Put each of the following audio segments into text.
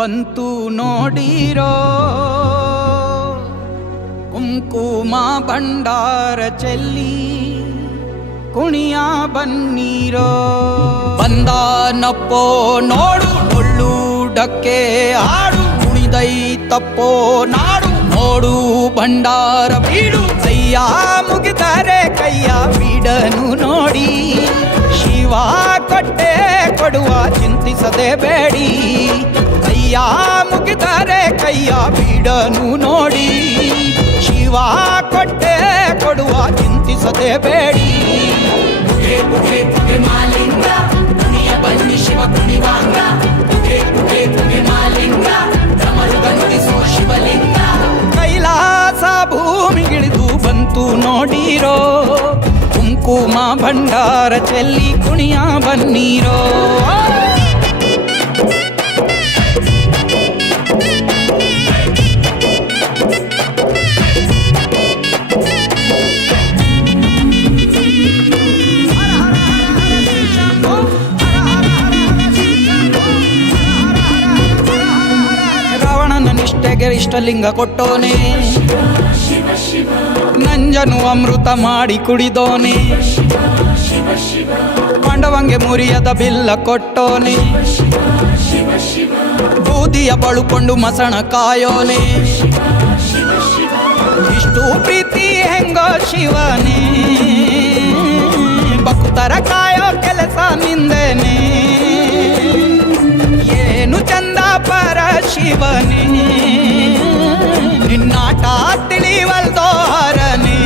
ಬಂತು ನೋಡಿರೋ ಕುಂಕುಮ ಭಂಡಾರ ಚೆಲ್ಲಿ ಕುಣಿಯ ಬನ್ನೀರೋ ಬಂದಾನಪ್ಪೋ ನೋಡು ಡೊಳ್ಳು ಡಕ್ಕೆ ಆಡು ಕುಣಿದೈತಪ್ಪೋ ನಾಡು ನೋಡು ಭಂಡಾರ ಬೀಡು ಕೈಯ ಮುಗಿದರೆ ಕೈಯ ಬೀಡನು ನೋಡಿ ಶಿವ ಕೊಟ್ಟೆ ಕೊಡುವ ಚಿಂತಿಸದೆ ಬೇಡಿ ಕೈಯ ಮುಗಿದರೆ ಕೈಯ ಬೀಡನು ನೋಡಿ ಶಿವ ಕೊಟ್ಟೆ ಕೊಡುವ ಚಿಂತಿಸದೆ ಬೇಡಿ ಪುಗೆ ಪುಗೆ ಪುಗೆ ಮಾಲಿಂಗ ಕುಣಿಯ ಬನ್ನಿ ಶಿವ ಕುಣಿವಾಂಗ ಪುಗೆ ಪುಗೆ ಪುಗೆ ಮಾಲಿಂಗ ಡಮರುಗ ನುಡಿಸೋ ಶಿವಲಿಂಗ ಕೈಲಾಸ ಭೂಮಿಗಿಳಿದು ಬಂತು ನೋಡಿರೋ ಕುಂಕುಮ ಭಂಡಾರ ಚೆಲ್ಲಿ ಕುಣಿಯ ಬನ್ನೀರೋ ನಿಷ್ಠೆಗೆ ಇಷ್ಟಲಿಂಗ ಕೊಟ್ಟೋನೆ ನಂಜನು ಅಮೃತ ಮಾಡಿ ಕುಡಿದೋನೆ ಪಾಂಡವಂಗೆ ಮುರಿಯದ ಬಿಲ್ಲ ಕೊಟ್ಟೋನೆ ಬೂದಿಯ ಬಳುಕೊಂಡು ಮಸಣ ಕಾಯೋನೆ ಇಷ್ಟು ಪ್ರೀತಿ ಹೆಂಗೋ ಶಿವನೇ ಭಕ್ತರ ಕಾಯೋ ಕೆಲಸ ನಿಂದೇನೆ ಏನು ಚಂದ ಪರ ಶಿವನೇ ನಿನ್ನಾಟ ತಿಳಿವಲ್ದೋ ಹರನೇ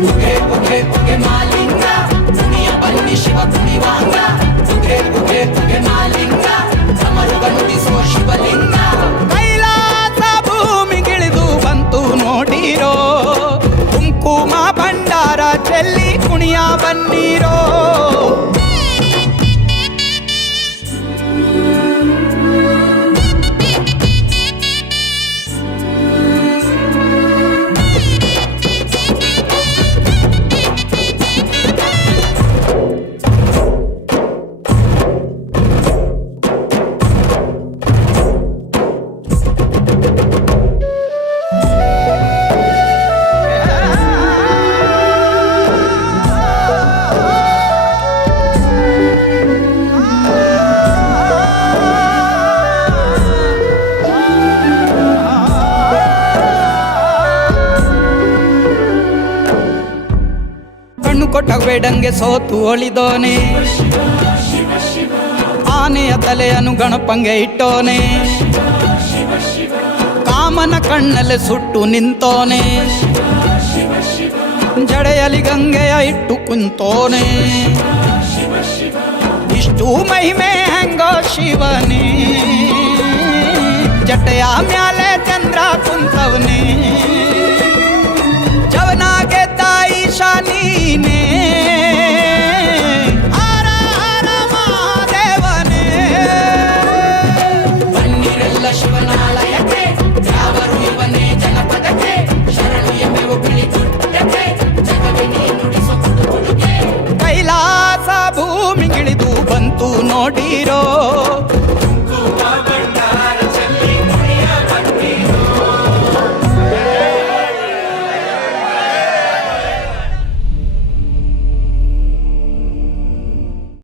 ಪುಗೆ ಪುಗೆ ಪುಗೆ ಮಾಲಿಂಗ ಕುಣಿಯ ಬನ್ನಿ ಶಿವ ಕುಣಿವಾಂಗ ಪುಗೆ ಪುಗೆ ಪುಗೆ ಮಾಲಿಂಗ ಡಮರುಗ ನುಡಿಸೋ ಶಿವಲಿಂಗ ಕೈಲಾಸ ಭೂಮಿಗಿಳಿದು ಬಂತು ನೋಡಿರೋ ಕುಂಕುಮ ಭಂಡಾರ ಚೆಲ್ಲಿ ಕುಣಿಯ ಬನ್ನೀರೋ ಕೊಟ್ಟಬೇಡಂಗೆ ಸೋತು ಒಳಿದೋನೆ ಆನೆಯ ತಲೆಯನ್ನು ಗಣಪಂಗೆ ಇಟ್ಟೋನೆ ಕಾಮನ ಕಣ್ಣಲ್ಲಿ ಸುಟ್ಟು ನಿಂತೋನೆ ಜಡೆಯಲ್ಲಿ ಗಂಗೆಯ ಇಟ್ಟು ಕುಂತೋನೆ ಇಷ್ಟು ಮಹಿಮೆ ಹೆಂಗೋ ಶಿವನೇ ಜಟೆಯ ಮ್ಯಾಲೆ ಚಂದ್ರ ಕುಂತವನೇ ಜವನಾಗೆ ತಾಯಿ ಶಾನೀನೇ ಹರ ಹರ ಮಹಾದೇವನೇ ಬನ್ನಿರೆಲ್ಲ ಶಿವನಾಲಯಕ್ಕೆ ಯಾವರು ಇವನೇ ಜನಪದಕ್ಕೆ ಶರಣು ಎಂಬೆವು ಬಿಳಿ ಗುಡ್ಡಕ್ಕೆ ಜಗವಿನಿ ನುಡಿಸೋ ಕುಡುಗೆ ಕೈಲಾಸ ಭೂಮಿಗಿಳಿದು ಬಂತು ನೋಡಿರೋ